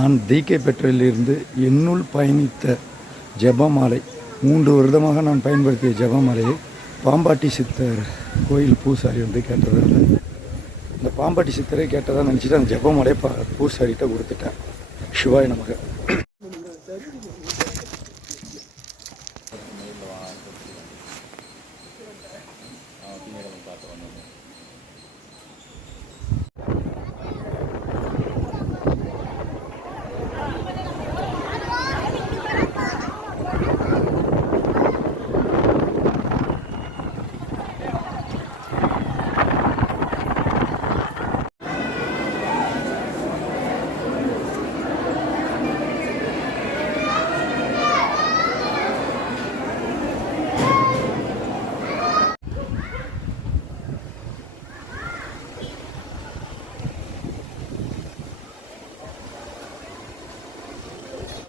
நான் டிகே பெட்ரோலிலிருந்து என்னுள் பயணித்த ஜெபமாலை 3 வருடமாக நான் பயன்படுத்திய ஜெபமாலையை பாம்பாட்டி சித்தர் கோயில் பூசாரி வந்து கேட்டதால் இந்த பாம்பாட்டி சித்தரை கேட்டதாக நினச்சிட்டு அந்த ஜெபமாலையை பூசாரிகிட்ட கொடுத்துட்டேன். சிவாய நமக்கு.